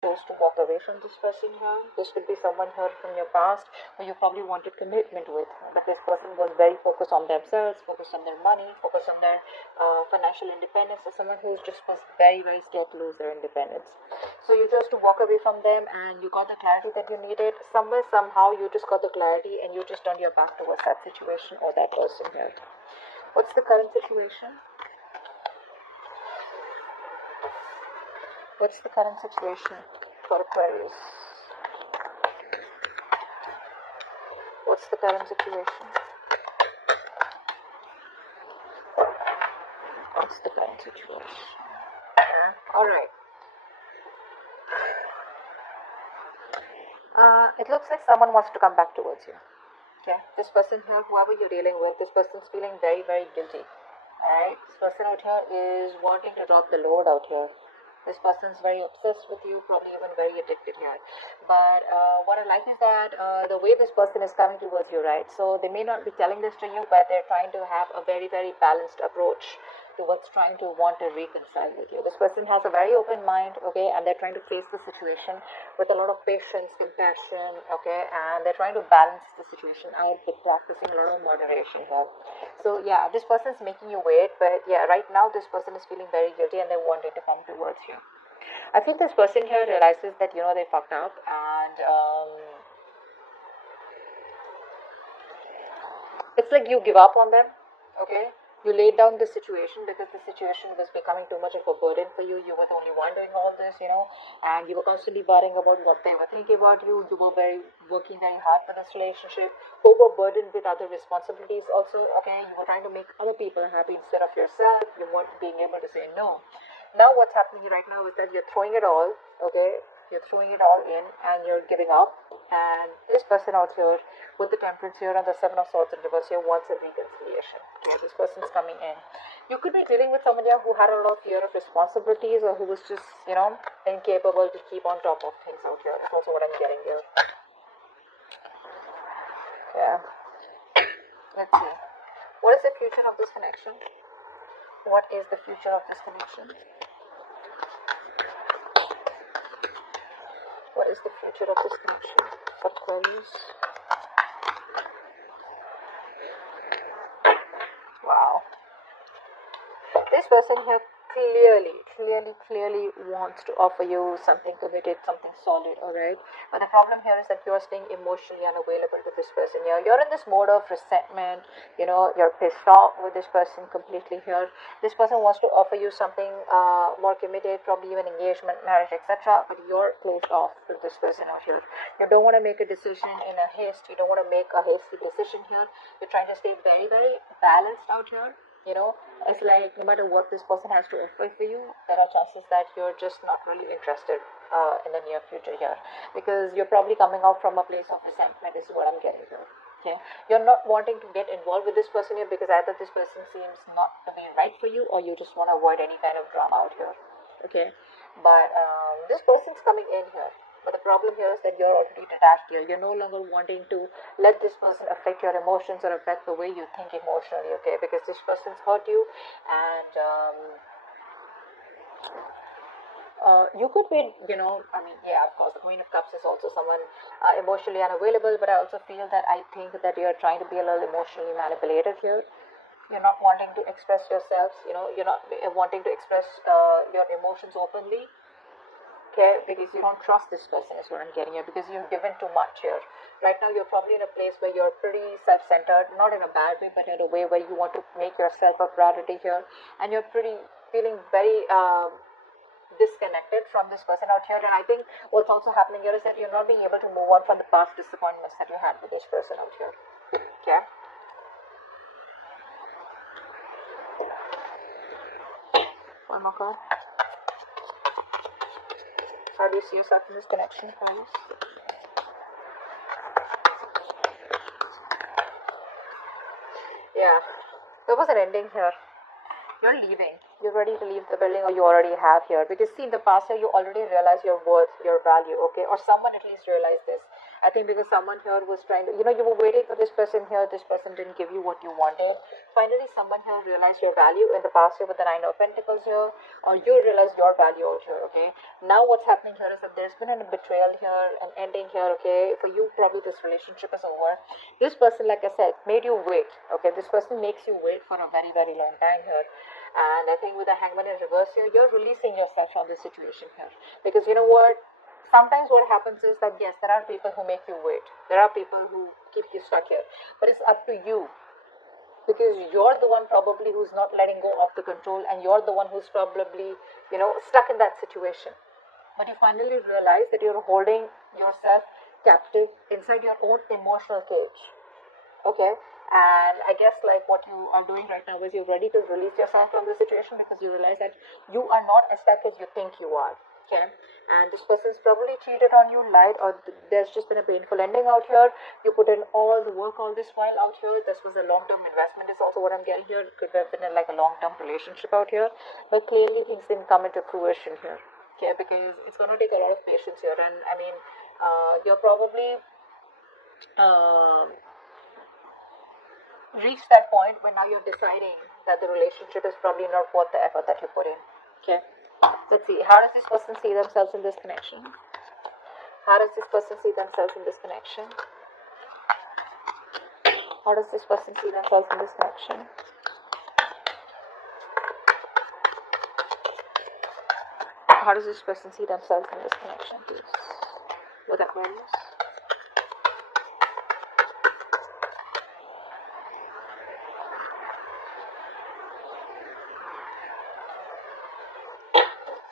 chose to walk away from this person here. This could be someone here from your past who you probably wanted commitment with, but this person was very focused on themselves, focused on their money, focused on their financial independence, or someone who just was very, very scared to lose their independence. So you chose to walk away from them and you got the clarity that you needed. Somewhere, somehow, you just got the clarity and you just turned your back towards that situation or that person here. What's the current situation? What's the current situation for Aquarius? What's the current situation? What's the current situation? Alright. It looks like someone wants to come back towards you. Okay, this person here, whoever you're dealing with, this person's feeling very, very guilty. Alright, this person out here is wanting to drop the load out here. This person's very obsessed with you, probably even very addicted here. But what I like is that the way this person is coming towards you, right? So they may not be telling this to you, but they're trying to have a very, very balanced approach towards trying to want to reconcile with you. This person has a very open mind, okay, and they're trying to face the situation with a lot of patience, compassion, okay, and they're trying to balance the situation out with practicing a lot of moderation here. So yeah, this person's making you wait, but yeah, right now this person is feeling very guilty and they wanted to come towards you. I think this person here realizes that they fucked up, and it's like you give up on them. Okay, you laid down the situation because the situation was becoming too much of a burden for you. You were the only one doing all this, and you were constantly worrying about what they were thinking about you. You were working very hard for this relationship, overburdened with other responsibilities also. Okay, you were trying to make other people happy instead of yourself. You weren't being able to say no. Now what's happening right now is that you're throwing it all. Okay, you're throwing it all in and you're giving up. And this person out here with the temperance here and the seven of swords in reverse here wants a reconciliation. Okay, this person's coming in. You could be dealing with someone here who had a lot of fear of responsibilities, or who was just incapable to keep on top of things out here. That's also what I'm getting here. Yeah, let's see, what is the future of this connection? What is the future of this connection? What is the future of this connection for Aquarius? Wow. This person here clearly wants to offer you something committed, something solid, alright? But the problem here is that you're staying emotionally unavailable to this person here. You're in this mode of resentment, you're pissed off with this person completely here. This person wants to offer you something more committed, probably even engagement, marriage, etc. But you're closed off with this person out here. You don't want to make a decision in a haste, you don't want to make a hasty decision here. You're trying to stay very, very balanced out here. It's like no matter what this person has to offer for you, there are chances that you're just not really interested in the near future here, because you're probably coming out from a place of resentment is what I'm getting here. Okay, you're not wanting to get involved with this person here because either this person seems not to be right for you, or you just want to avoid any kind of drama out here. Okay, but this person's coming in here. But the problem here is that you're already detached here. You're no longer wanting to let this person affect your emotions or affect the way you think emotionally, okay? Because this person's hurt you, and you could be, yeah, of course, the Queen of Cups is also someone emotionally unavailable, but I also feel that I think that you're trying to be a little emotionally manipulated here. You're not wanting to express yourselves, you're not wanting to express your emotions openly. Okay, because you don't trust this person is what I'm getting here, because you've given too much here. Right now you're probably in a place where you're pretty self-centered, not in a bad way, but in a way where you want to make yourself a priority here, and you're pretty feeling very disconnected from this person out here. And I think what's also happening here is that you're not being able to move on from the past disappointments that you had with this person out here. Okay, one more card. How do you see yourself in this connection, Aquarius? Yeah, there was an ending here. You're leaving. You're ready to leave the building, or you already have here. Because see, in the past year, you already realized your worth, your value, okay? Or someone at least realized this. I think because someone here was trying to, you were waiting for this person here, this person didn't give you what you wanted. Finally, someone here realized your value in the past year with the Nine of Pentacles here, or you realized your value out here, okay? Now what's happening here is that there's been a betrayal here, an ending here, okay? For you, probably this relationship is over. This person, like I said, made you wait, okay? This person makes you wait for a very, very long time here. And I think with the Hangman in reverse here, you're releasing yourself from this situation here. Because you know what? Sometimes what happens is that yes, there are people who make you wait. There are people who keep you stuck here. But it's up to you. Because you're the one probably who's not letting go of the control, and you're the one who's probably, stuck in that situation. But you finally realize that you're holding yourself captive inside your own emotional cage. Okay? And I guess like what you are doing right now is you're ready to release yourself from the situation because you realize that you are not as stuck as you think you are. Okay, and this person's probably cheated on you, lied, or there's just been a painful ending out here. You put in all the work all this while out here. This was a long-term investment is also what I'm getting here. It could have been like a long-term relationship out here, but clearly things didn't come into fruition here. Okay, because it's going to take a lot of patience here, and I mean, you're probably reached that point when now you're deciding that the relationship is probably not worth the effort that you put in. Okay. Let's see. How does this person see themselves in this connection? How does this person see themselves in this connection? How does this person see themselves in this connection? How does this person see themselves in this connection, please? With Aquarius.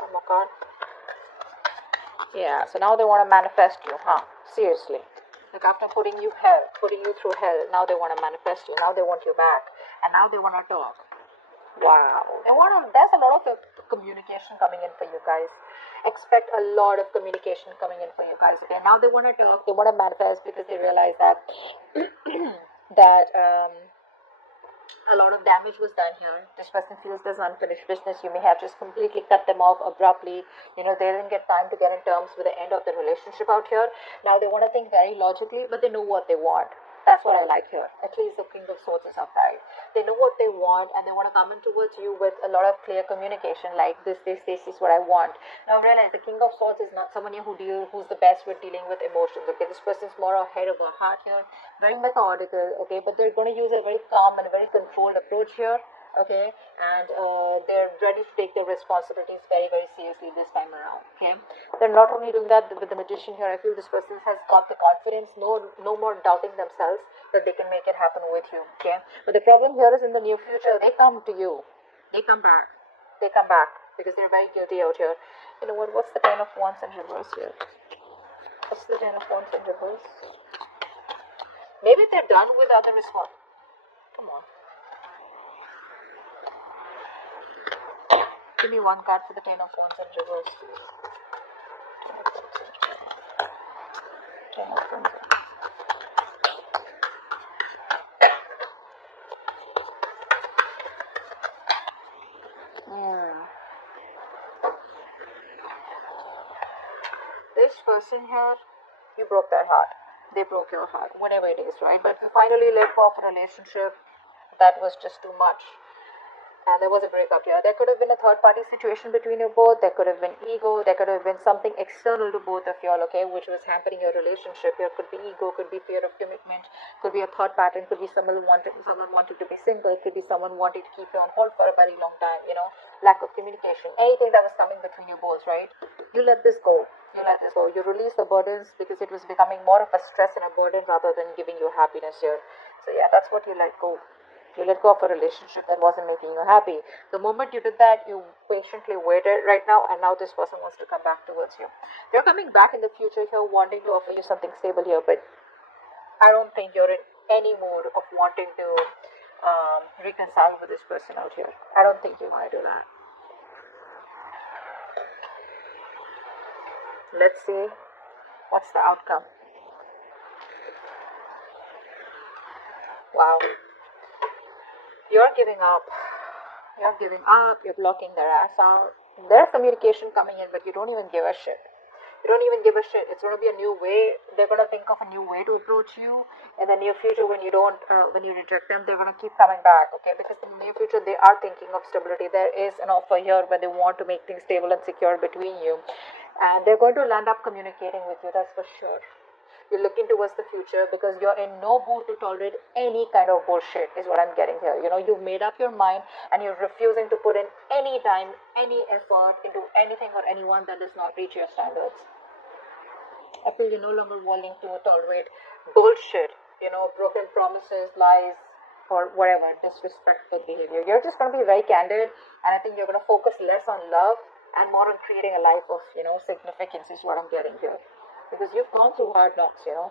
Oh my God. Yeah, so now they want to manifest you, huh? Seriously. Like after putting you through hell, now they want to manifest you. Now they want you back. And now they want to talk. Wow. There's a lot of communication coming in for you guys. Expect a lot of communication coming in for you guys. Okay, now they want to talk, they want to manifest because they realize that a lot of damage was done here. This person feels there's unfinished business. You may have just completely cut them off abruptly. They didn't get time to get in terms with the end of the relationship out here. Now they want to think very logically, but they know what they want. That's what I like here. At least the King of Swords is upright. They know what they want, and they want to come in towards you with a lot of clear communication, like this is what I want. Now realize the King of Swords is not someone who's the best with dealing with emotions. Okay, this person's more ahead of her heart here, very methodical. Okay, but they're going to use a very calm and a very controlled approach here. Okay, and they're ready to take their responsibilities very, very seriously this time around. Okay, they're not only doing that with the Magician here. I feel this person has got the confidence, no more doubting themselves that they can make it happen with you. Okay, but the problem here is in the near future they come to you, they come back because they're very guilty out here. You know what? What's the Ten of Wands in reverse here? What's the Ten of Wands in reverse? Maybe they're done with other response. Come on. Give me one card for the Ten of Wands in reverse. Ten of Wands. This person here, you broke their heart. They broke your heart, whatever it is, right? But you finally let go of a relationship that was just too much. And there was a breakup here. There could have been a third party situation between you both. There could have been ego. There could have been something external to both of y'all, okay, which was hampering your relationship. Here could be ego, could be fear of commitment, could be a third pattern, could be someone wanting to be single, could be someone wanting to keep you on hold for a very long time, lack of communication, anything that was coming between you both, right? You let this go. You release the burdens because it was becoming more of a stress and a burden rather than giving you happiness here. So yeah, that's what you let go. You let go of a relationship that wasn't making you happy. The moment you did that, you patiently waited right now, and now this person wants to come back towards you. They're coming back in the future here, wanting to offer you something stable here, but I don't think you're in any mood of wanting to reconcile with this person out here. I don't think you're going to do that. Let's see what's the outcome. Wow. You're giving up. You're blocking their ass out. There's communication coming in, but you don't even give a shit. You don't even give a shit. It's going to be a new way. They're going to think of a new way to approach you. In the near future, when you don't, when you reject them, they're going to keep coming back. Okay, because in the near future they are thinking of stability. There is an offer here where they want to make things stable and secure between you, and they're going to land up communicating with you. That's for sure. You're looking towards the future because you're in no mood to tolerate any kind of bullshit, is what I'm getting here. You know, you've made up your mind and you're refusing to put in any time, any effort into anything or anyone that does not reach your standards. I feel you're no longer willing to tolerate bullshit, you know, broken promises, lies, or whatever, disrespectful behavior. You're just going to be very candid, and I think you're going to focus less on love and more on creating a life of, you know, significance, is what I'm getting here. Because you've gone through hard knocks, you know,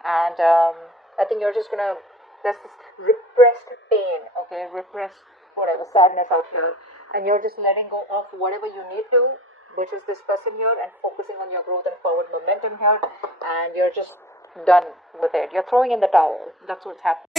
and I think you're just going to, there's this repressed pain, okay, repressed whatever, sadness out here, and you're just letting go of whatever you need to, which is this person here, and focusing on your growth and forward momentum here, and you're just done with it. You're throwing in the towel. That's what's happening.